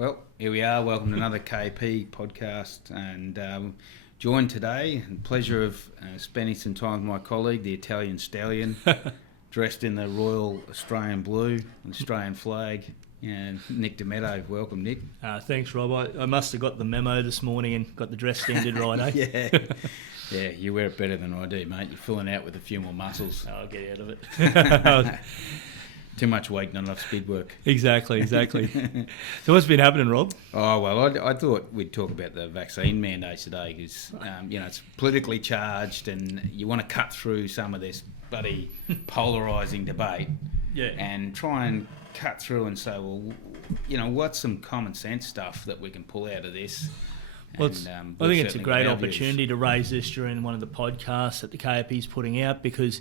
Well, here we are. Welcome to another KP podcast, and joined today, and pleasure of spending some time with my colleague, the Italian Stallion, dressed in the Royal Australian blue, Australian flag, and Nick Dametto. Welcome, Nick. Thanks, Rob. I must have got the memo this morning and got the dress standard right, eh? Yeah, you wear it better than I do, mate. You're filling out with a few more muscles. I'll get out of it. Too much weight, not enough speed work. Exactly. So what's been happening, Rob? Oh, well, I thought we'd talk about the vaccine mandates today because, it's politically charged and you want to cut through some of this bloody polarising debate and try and cut through and say, well, what's some common sense stuff that we can pull out of this? Well, I think it's a great opportunity to raise this during one of the podcasts that the KAP is putting out because,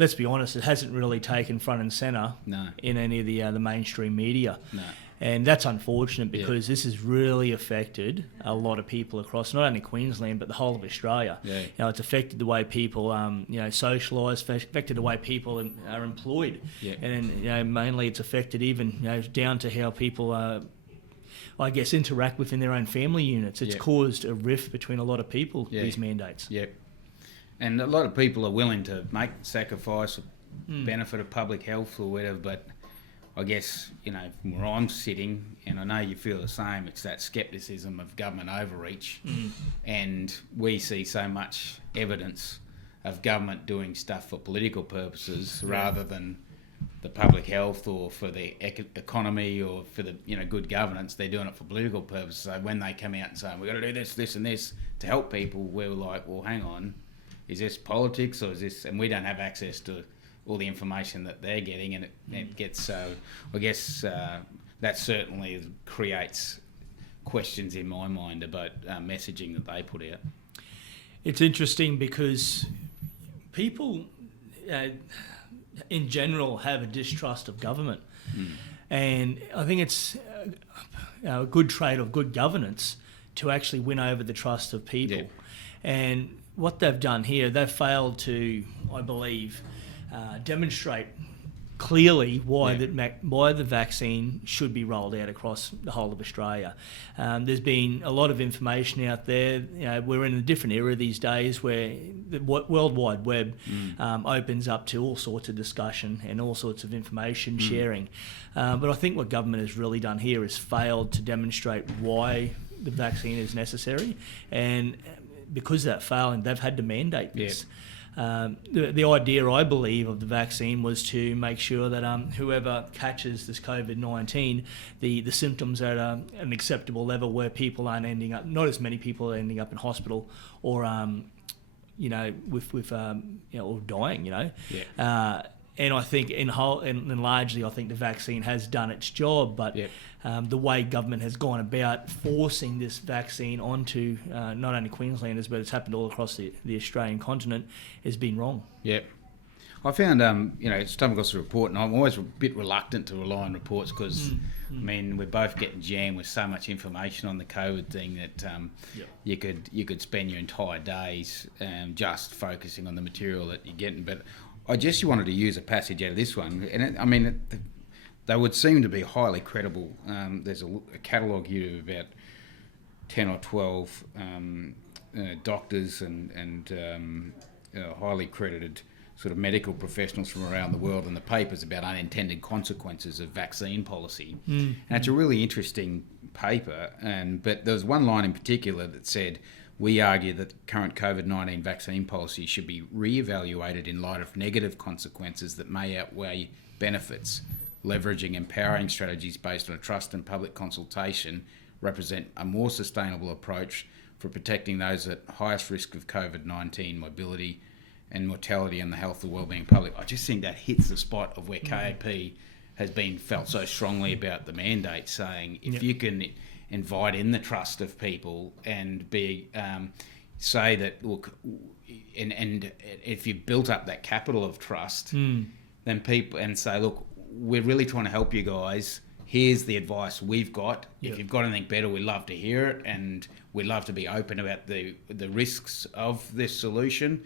let's be honest, it hasn't really taken front and centre in any of the mainstream media. No. And that's unfortunate because this has really affected a lot of people across not only Queensland but the whole of Australia. Yeah. It's affected the way people socialise, affected the way people are employed. Yeah. And mainly it's affected even down to how people interact within their own family units. It's caused a rift between a lot of people, these mandates. Yep. And a lot of people are willing to make the sacrifice of benefit of public health or whatever, but I guess, where I'm sitting, and I know you feel the same, it's that scepticism of government overreach. And we see so much evidence of government doing stuff for political purposes rather than the public health or for the economy or for the good governance. They're doing it for political purposes. So when they come out and say, we've got to do this, this and this to help people, we're like, well, hang on. Is this politics or is this... And we don't have access to all the information that they're getting, and it gets... I guess that certainly creates questions in my mind about messaging that they put out. It's interesting because people, in general, have a distrust of government. And I think it's a good trait of good governance to actually win over the trust of people. Yeah. And what they've done here, they've failed to, I believe, demonstrate clearly why the vaccine should be rolled out across the whole of Australia. There's been a lot of information out there. We're in a different era these days where the World Wide Web opens up to all sorts of discussion and all sorts of information sharing. But I think what government has really done here is failed to demonstrate why the vaccine is necessary, and because of that failing, they've had to mandate this. The idea, I believe, of the vaccine was to make sure that whoever catches this COVID-19, the symptoms are at an acceptable level where people aren't ending up, not as many people are ending up in hospital or, or dying, And I think and largely, I think the vaccine has done its job, but the way government has gone about forcing this vaccine onto not only Queenslanders, but it's happened all across the Australian continent, has been wrong. Yep. I found, stumbled across the report, and I'm always a bit reluctant to rely on reports because, we're both getting jammed with so much information on the COVID thing that you could spend your entire days just focusing on the material that you're getting. But I just wanted to use a passage out of this one, and they would seem to be highly credible. There's a catalogue here of about 10 or 12 doctors and highly credited sort of medical professionals from around the world, and the papers about unintended consequences of vaccine policy. And it's a really interesting paper, but there was one line in particular that said, we argue that current COVID-19 vaccine policy should be re-evaluated in light of negative consequences that may outweigh benefits. Leveraging empowering strategies based on a trust and public consultation represent a more sustainable approach for protecting those at highest risk of COVID-19 mobility and mortality and the health and wellbeing of the public. I just think that hits the spot of where KAP has been felt so strongly about the mandate, saying if you can invite in the trust of people and be say that, look, and if you've built up that capital of trust, then people, and say, look, we're really trying to help you guys. Here's the advice we've got. If you've got anything better, we'd love to hear it, and we'd love to be open about the risks of this solution.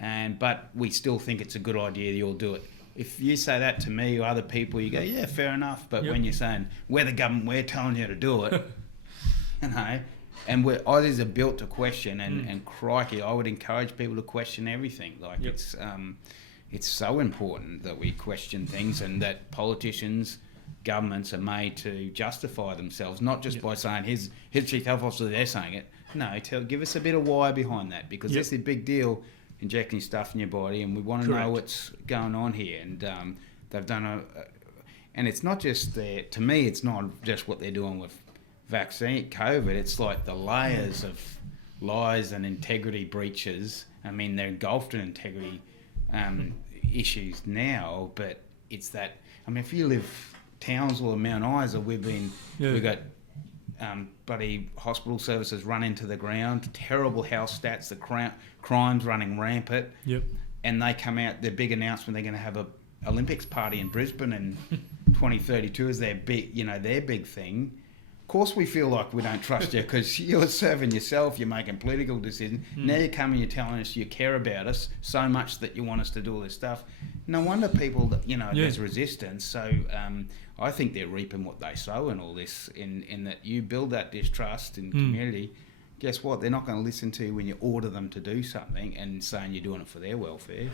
But we still think it's a good idea you'll do it if you say that to me or other people, you go, yeah, fair enough. But when you're saying, we're the government, we're telling you to do it, you know, and Aussies are built to question, and crikey, I would encourage people to question everything. Like it's so important that we question things, and that politicians, governments are made to justify themselves, not just by saying, here's Chief Health Officer, they're saying it. No, give us a bit of why behind that, because that's a big deal, injecting stuff in your body, and we want to know what's going on here. And they've done and it's not just to me, it's not just what they're doing with vaccine, COVID, it's like the layers of lies and integrity breaches. I mean, they're engulfed in integrity issues now, but it's that, I mean, if you live Townsville or Mount Isa, we've got bloody hospital services run into the ground, terrible health stats, the crime's running rampant, and they come out, their big announcement, they're going to have a Olympics party in Brisbane in 2032 is their big thing. Of course we feel like we don't trust you because you're serving yourself, you're making political decisions. Now you're coming, you're telling us you care about us so much that you want us to do all this stuff. No wonder people, there's resistance. So I think they're reaping what they sow in all this, in that you build that distrust in community. Guess what? They're not going to listen to you when you order them to do something and saying you're doing it for their welfare.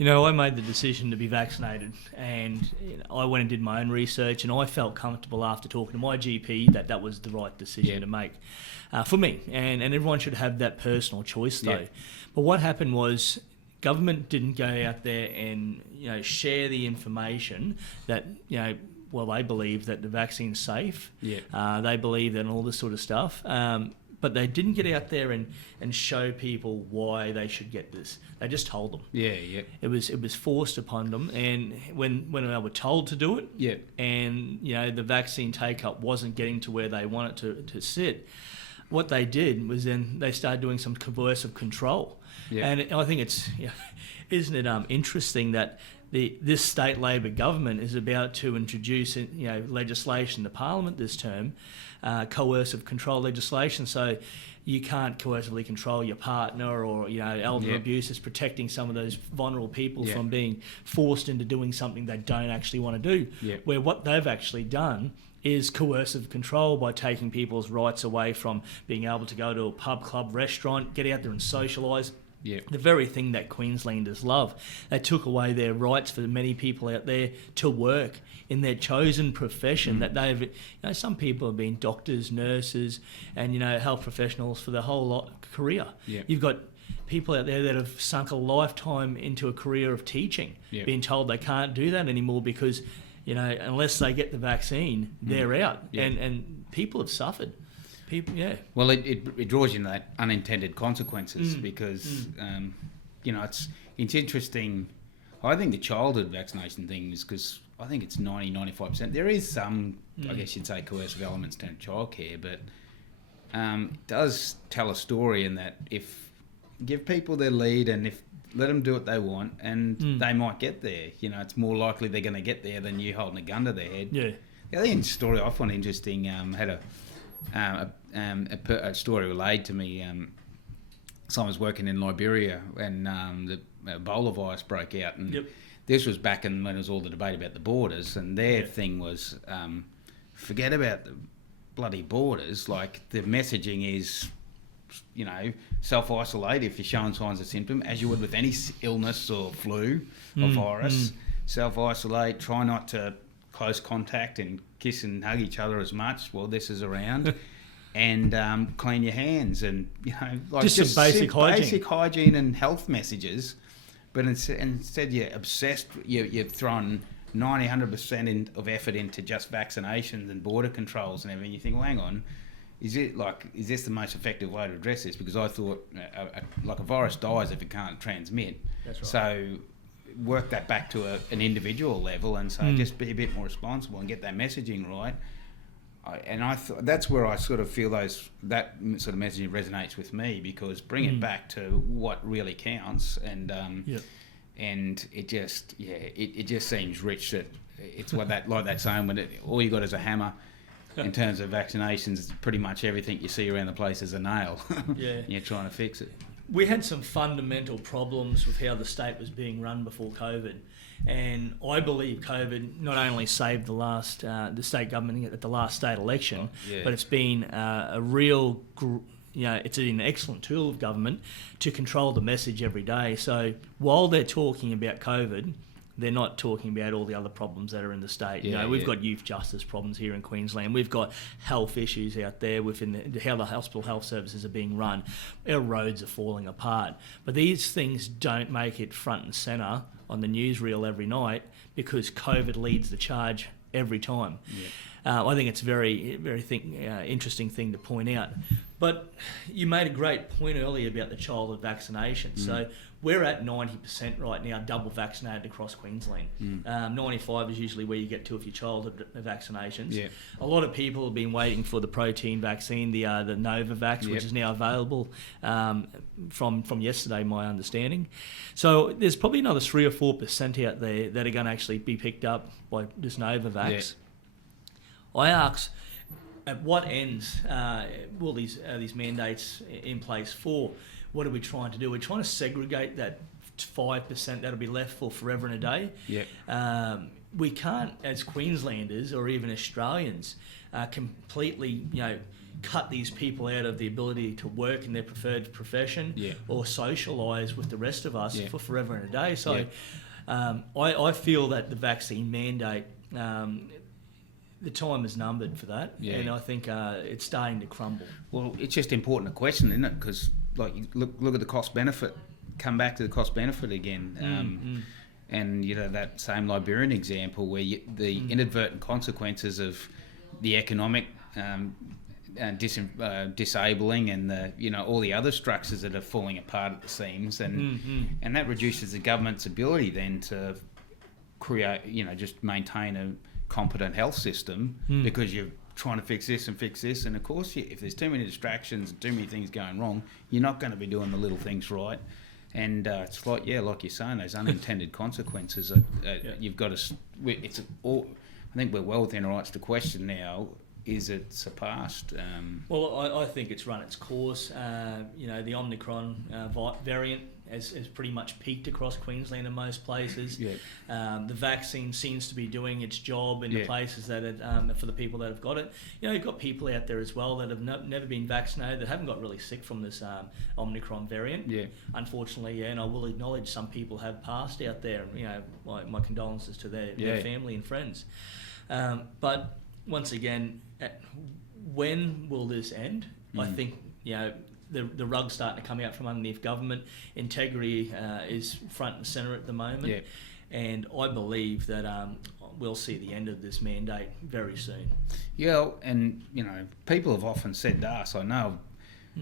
I made the decision to be vaccinated, and I went and did my own research, and I felt comfortable after talking to my GP that was the right decision to make for me. And everyone should have that personal choice, though. But what happened was, government didn't go out there and share the information that they believe that the vaccine's safe. They believe that, and all this sort of stuff. But they didn't get out there and show people why they should get this. They just told them. It was forced upon them, and when they were told to do it, and the vaccine take up wasn't getting to where they wanted to sit, what they did was then they started doing some coercive control. And I think it's isn't it interesting that this state Labor government is about to introduce legislation to Parliament this term, coercive control legislation. So you can't coercively control your partner, or elder abuse is protecting some of those vulnerable people from being forced into doing something they don't actually want to do. Where what they've actually done is coercive control by taking people's rights away from being able to go to a pub, club, restaurant, get out there and socialise. The very thing that Queenslanders love. They took away their rights for many people out there to work in their chosen profession that they've, some people have been doctors, nurses, and, health professionals for their whole career. You've got people out there that have sunk a lifetime into a career of teaching, being told they can't do that anymore because, unless they get the vaccine, they're out. And people have suffered. Well, it draws you into that unintended consequences because, it's interesting. I think the childhood vaccination thing is because I think it's 90-95%. There is some, I guess you'd say, coercive elements to childcare, but it does tell a story in that give people their lead and let them do what they want, and they might get there. It's more likely they're going to get there than you holding a gun to their head. The other story I find interesting had a story relayed to me. Someone was working in Liberia and the Ebola virus broke out, and this was back when there was all the debate about the borders, and their thing was forget about the bloody borders. Like, the messaging is, self-isolate if you're showing signs of symptom, as you would with any illness or flu or virus. Self-isolate, try not to close contact and kiss and hug each other as much while this is around. And clean your hands, and just basic hygiene and health messages. But instead you're obsessed. You're throwing 90-100% of effort into just vaccinations and border controls and everything. You think, well, hang on, is this the most effective way to address this? Because I thought a virus dies if it can't transmit. That's right. So work that back to an individual level and say just be a bit more responsible and get that messaging right. That's where I sort of feel that sort of messaging resonates with me, because bring it back to what really counts, and it just seems rich that it's like that saying when all you got is a hammer. In terms of vaccinations, it's pretty much everything you see around the place is a nail. And you're trying to fix it. we had some fundamental problems with how the state was being run before COVID. And I believe COVID not only saved the state government at the last state election, but it's been a real, it's an excellent tool of government to control the message every day. So while they're talking about COVID, they're not talking about all the other problems that are in the state. We've got youth justice problems here in Queensland. We've got health issues out there within how the hospital health services are being run. Our roads are falling apart. But these things don't make it front and centre on the newsreel every night because COVID leads the charge every time. I think it's a very, very interesting thing to point out. But you made a great point earlier about the childhood vaccination. So we're at 90% right now, double vaccinated across Queensland. 95 is usually where you get to with your childhood vaccinations. A lot of people have been waiting for the protein vaccine, the Novavax, which is now available from yesterday, my understanding. So there's probably another 3 or 4% out there that are going to actually be picked up by this Novavax. I ask, at what ends will these mandates in place for? What are we trying to do? We're trying to segregate that 5% that'll be left for forever and a day. We can't, as Queenslanders or even Australians, completely, cut these people out of the ability to work in their preferred profession or socialise with the rest of us for forever and a day. So I feel that the vaccine mandate, the time is numbered for that, and I think it's starting to crumble. Well, it's just important to question, isn't it? Because look at the cost benefit. Come back to the cost benefit again, and that same Liberian example where the inadvertent consequences of the economic disabling and all the other structures that are falling apart at the seams, and that reduces the government's ability then to create, just maintain a competent health system because you're trying to fix this, and of course if there's too many distractions and too many things going wrong, you're not going to be doing the little things right, and it's like you're saying, those unintended consequences you've got to. I think we're well within our rights to question now. Is it surpassed? Well, I think it's run its course. The Omicron variant has pretty much peaked across Queensland in most places. The vaccine seems to be doing its job in the places that for the people that have got it. You've got people out there as well that have never been vaccinated that haven't got really sick from this Omicron variant. Unfortunately, and I will acknowledge some people have passed out there. My condolences to their family and friends. But once again, when will this end? I think the rug's starting to come out from underneath government. Integrity is front and centre at the moment, and I believe that we'll see the end of this mandate very soon. And people have often said to us, I know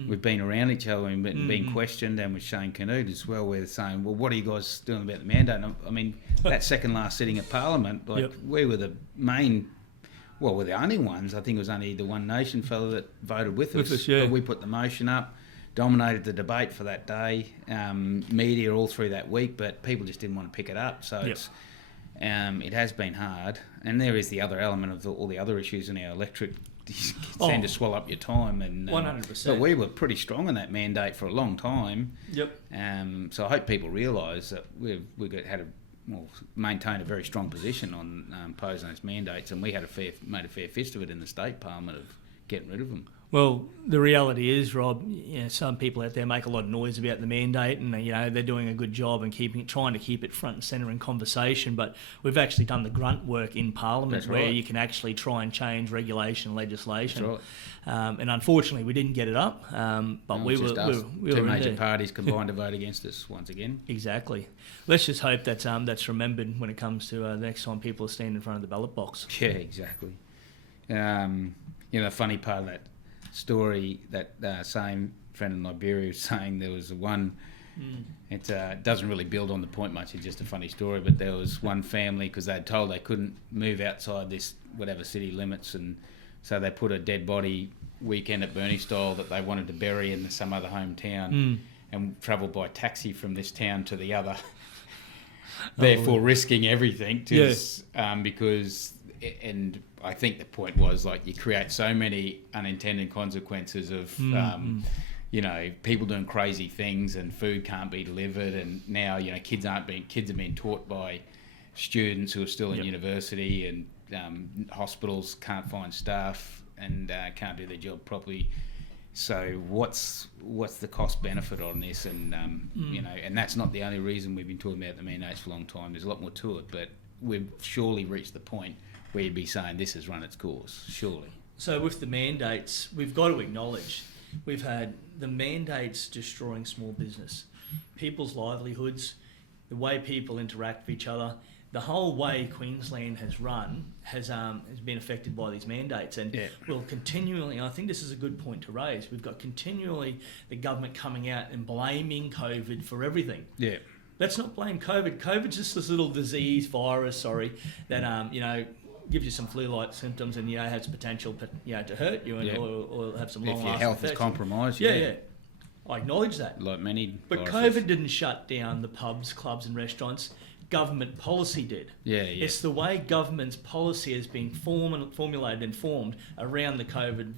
we've been around each other and been questioned, and with Shane Canute as well, where they're saying, well, what are you guys doing about the mandate? I mean, that second last sitting at Parliament, we were the main. Well, we're the only ones. I think it was only the One Nation fellow that voted with us. But we put the motion up, dominated the debate for that day, media all through that week, but people just didn't want to pick it up. So it has been hard. And there is the other element of all the other issues in our electorate. Tend to swallow up your time. And 100%. But we were pretty strong on that mandate for a long time. So I hope people realise that we've maintained a very strong position on opposing those mandates, and we had made a fair fist of it in the state parliament of getting rid of them. Well, the reality is, Rob, some people out there make a lot of noise about the mandate, and they're doing a good job and trying to keep it front and centre in conversation. But we've actually done the grunt work in Parliament, where you can actually try and change regulation, legislation. That's right. And unfortunately, we didn't get it up. But we were two major parties combined to vote against us once again. Exactly. Let's just hope that's remembered when it comes to the next time people are standing in front of the ballot box. Yeah, exactly. The funny part of that story, that same friend in Liberia was saying, there was one, it doesn't really build on the point much, it's just a funny story, but there was one family, because they'd told they couldn't move outside this whatever city limits, and so they put a dead body weekend at Bernie style that they wanted to bury in some other hometown and travelled by taxi from this town to the other, therefore risking everything because and I think the point was, you create so many unintended consequences of people doing crazy things and food can't be delivered, and now kids are being taught by students who are still in university, and hospitals can't find staff and can't do their job properly. So what's the cost benefit on this? And and that's not the only reason we've been talking about the mandates for a long time. There's a lot more to it, but we've surely reached the point where you'd be saying this has run its course, surely. So with the mandates, we've got to acknowledge we've had the mandates destroying small business, people's livelihoods, the way people interact with each other. The whole way Queensland has run has been affected by these mandates, and we'll continually, I think this is a good point to raise, we've got continually the government coming out and blaming COVID for everything. Yeah. Let's not blame COVID. COVID's just this little virus, that gives you some flu-like symptoms and has potential to hurt you or have some long-lasting effects. If your health is compromised. Yeah. I acknowledge that. Like many But viruses. COVID didn't shut down the pubs, clubs and restaurants. Government policy did. Yeah. It's the way government's policy has been formulated and formed around the COVID,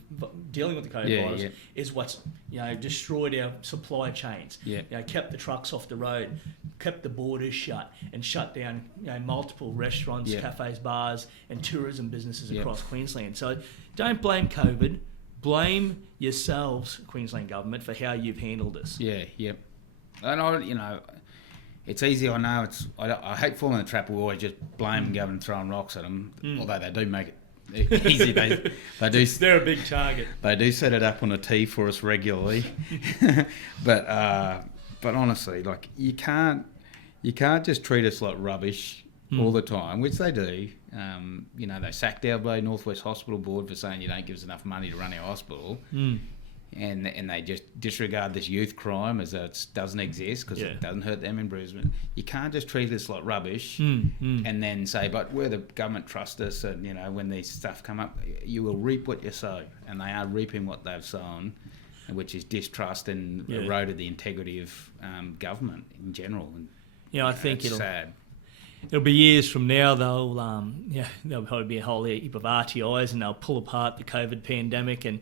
dealing with the COVID virus, is what's destroyed our supply chains. Kept the trucks off the road, kept the borders shut, and shut down multiple restaurants, cafes, bars, and tourism businesses across Queensland. So don't blame COVID. Blame yourselves, Queensland government, for how you've handled this. And it's easy, I know. I hate falling in the trap. We always just blame and government throwing rocks at them, although they do make it easy. They do. They're a big target. They do set it up on a tee for us regularly, but honestly, like you can't just treat us like rubbish all the time, which they do. They sacked our bloody North West Hospital Board for saying you don't give us enough money to run our hospital. And they just disregard this youth crime as though it doesn't exist because it doesn't hurt them in Brisbane. You can't just treat this like rubbish and then say, but we're the government, trust us, and when these stuff come up, you will reap what you sow, and they are reaping what they've sown, which is distrust and eroded the integrity of government in general. And, I think it's sad. It'll be years from now. There'll probably be a whole heap of RTIs, and they'll pull apart the COVID pandemic and.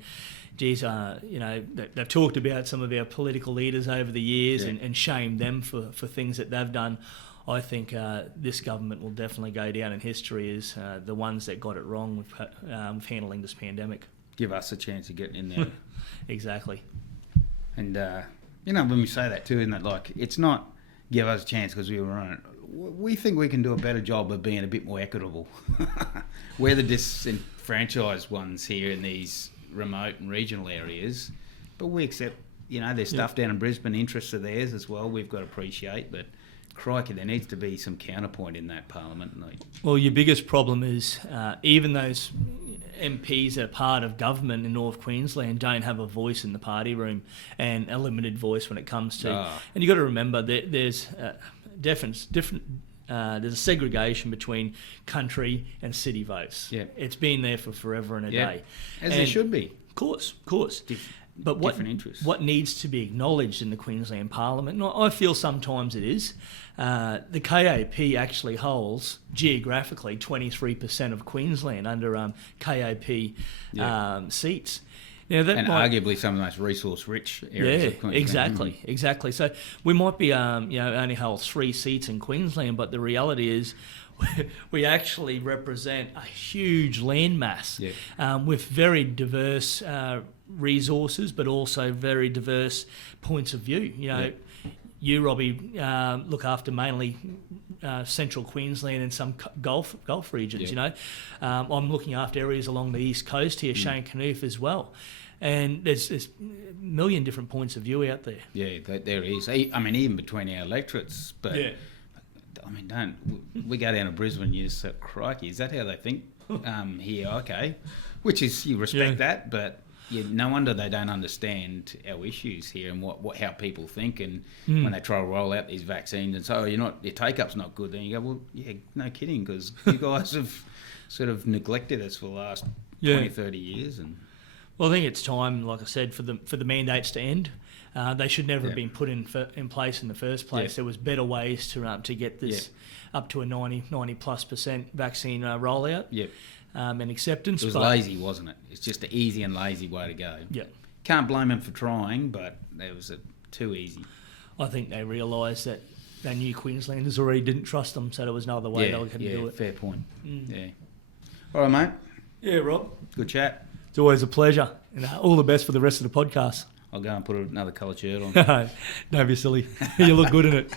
Geez, they've talked about some of our political leaders over the years and shamed them for things that they've done. I think this government will definitely go down in history as the ones that got it wrong with handling this pandemic. Give us a chance of getting in there. Exactly. And, when we say that too, isn't it? Like, it's not give us a chance because we were on it. We think we can do a better job of being a bit more equitable. We're the disenfranchised ones here in these remote and regional areas, but we accept there's stuff down in Brisbane, interests are theirs as well, we've got to appreciate, but crikey, there needs to be some counterpoint in that parliament. Well, your biggest problem is even those MPs that are part of government in North Queensland don't have a voice in the party room, and a limited voice when it comes to and you've got to remember that there's different there's a segregation between country and city votes. It's been there for forever and a day. As there should be. Of course. But what needs to be acknowledged in the Queensland Parliament, and I feel sometimes it is, the KAP actually holds, geographically, 23% of Queensland under KAP seats. Now, arguably some of the most resource-rich areas of Queensland. Exactly. So we might be, only hold 3 seats in Queensland, but the reality is we actually represent a huge landmass with very diverse resources, but also very diverse points of view. You, Robbie, look after mainly central Queensland and some Gulf regions. I'm looking after areas along the east coast here, Shane Canoe as well. And there's a million different points of view out there. Yeah, there is. I mean, even between our electorates. But I mean, we go down to Brisbane, you just say, crikey, is that how they think here? Okay, which is, you respect that, but no wonder they don't understand our issues here and how people think. And when they try to roll out these vaccines and say, your take-up's not good, then you go, well, yeah, no kidding, because you guys have sort of neglected us for the last 20, 30 years. And well, I think it's time, like I said, for the mandates to end. They should never have been put in place in the first place. There was better ways to get this up to a 90+% vaccine rollout and acceptance. It was lazy, wasn't it? It's just an easy and lazy way to go. can't blame them for trying, but it was too easy. I think they realised that they knew Queenslanders already didn't trust them, so there was no other way they were going to do it. Fair point. Yeah. All right, mate. Yeah, Rob. Good chat. It's always a pleasure. And all the best for the rest of the podcast. I'll go and put another coloured shirt on. Don't be silly. You look good in it.